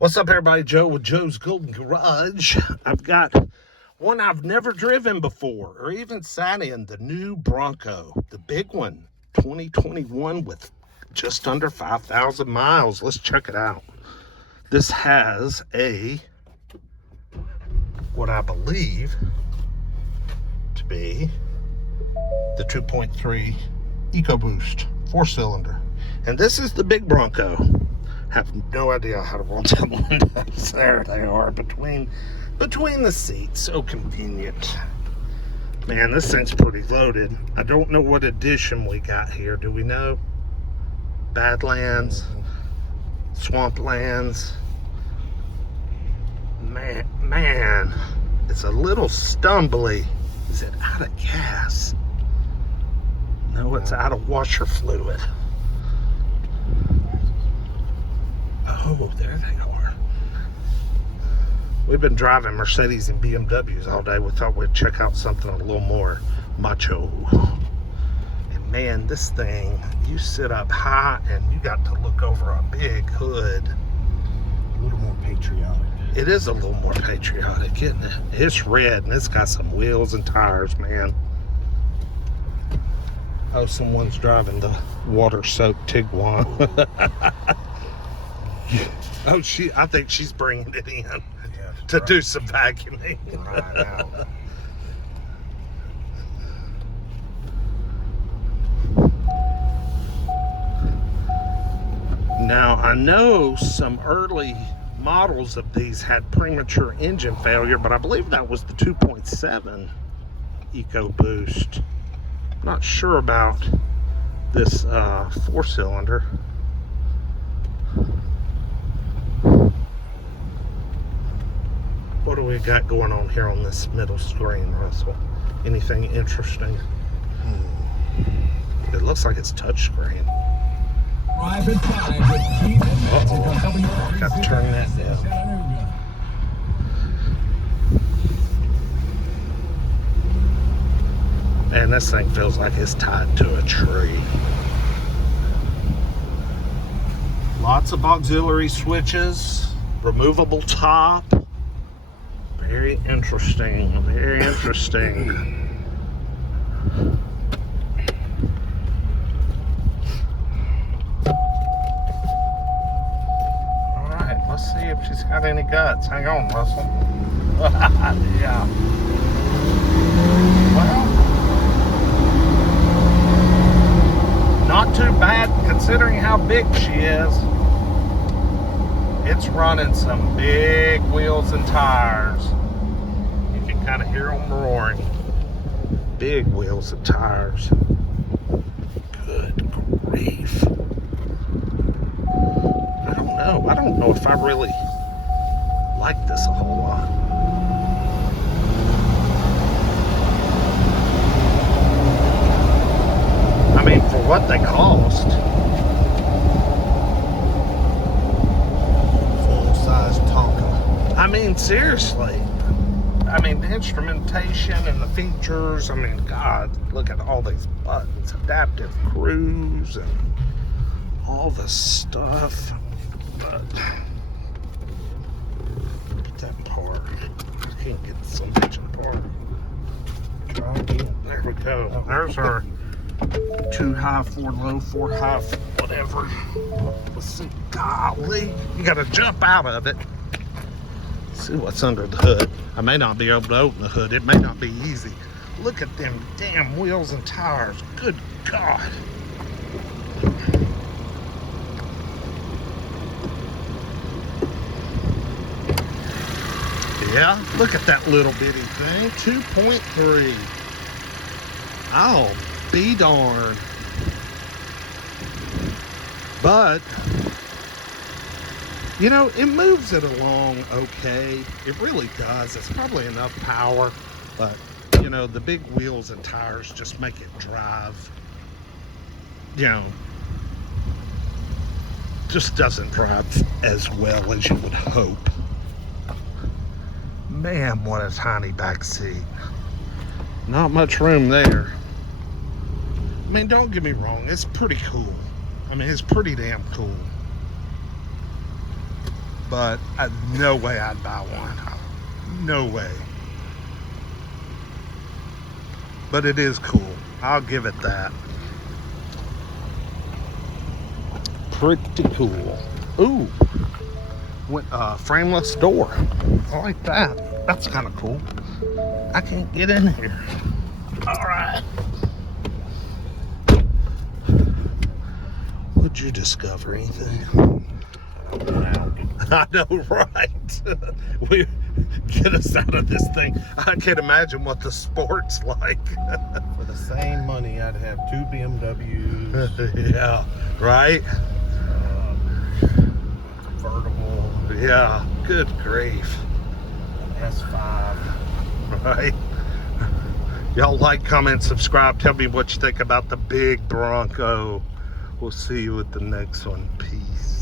What's up, everybody? Joe with Joe's Golden Garage. I've got one I've never driven before or even sat in, the new Bronco, the big one, 2021 with just under 5,000 miles. Let's check it out. This has what I believe to be the 2.3 EcoBoost 4-cylinder. And this is the big Bronco. Have no idea how to roll down the windows. There they are between the seats. So convenient. Man, this thing's pretty loaded. I don't know what edition we got here. Do we know? Badlands, Swamplands. Man, it's a little stumbly. Is it out of gas? No, it's out of washer fluid. Oh, there they are. We've been driving Mercedes and BMWs all day. We thought we'd check out something a little more macho. And man, this thing, you sit up high and you got to look over a big hood. A little more patriotic. It is a little more patriotic, isn't it? It's red and it's got some wheels and tires, man. Oh, someone's driving the water-soaked Tiguan. Oh, I think she's bringing it in to do some vacuuming. Right out. Now, I know some early models of these had premature engine failure, but I believe that was the 2.7 EcoBoost. Not sure about this 4-cylinder. What do we got going on here on this middle screen, Russell? Anything interesting? It looks like it's touchscreen. Uh-oh. Got to turn that down. Man, this thing feels like it's tied to a tree. Lots of auxiliary switches, removable top. Very interesting, very interesting. All right, let's see if she's got any guts. Hang on, Russell. Yeah. Well, not too bad considering how big she is. It's running some big wheels and tires. You can kind of hear them roaring. Big wheels and tires. Good grief. I don't know if I really like this a whole lot. I mean, for what they cost. I mean, seriously. I mean, the instrumentation and the features. I mean, God, look at all these buttons. Adaptive cruise and all this stuff. But get that apart. I can't get so much apart. There we go. There's our 2 high, 4 low, 4 high, whatever. Let's see. Golly, you got to jump out of it. See what's under the hood. I may not be able to open the hood. It may not be easy. Look at them damn wheels and tires. Good God. Yeah, look at that little bitty thing. 2.3. I'll be darned. But you know, it moves it along okay. It really does. It's probably enough power, but you know, the big wheels and tires just make it drive, you know, just doesn't drive as well as you would hope. Man, what a tiny back seat. Not much room there. I mean, don't get me wrong, it's pretty cool. I mean, it's pretty damn cool. but no way I'd buy one. No way. But it is cool. I'll give it that. Pretty cool. Ooh. Frameless door. I like that. That's kind of cool. I can't get in here. All right. Would you discover anything? I know, right? We get us out of this thing. I can't imagine what the sport's like. For the same money, I'd have 2 BMWs. Yeah, right? Convertible. Yeah, good grief. S5. Right? Y'all like, comment, subscribe. Tell me what you think about the big Bronco. We'll see you with the next one. Peace.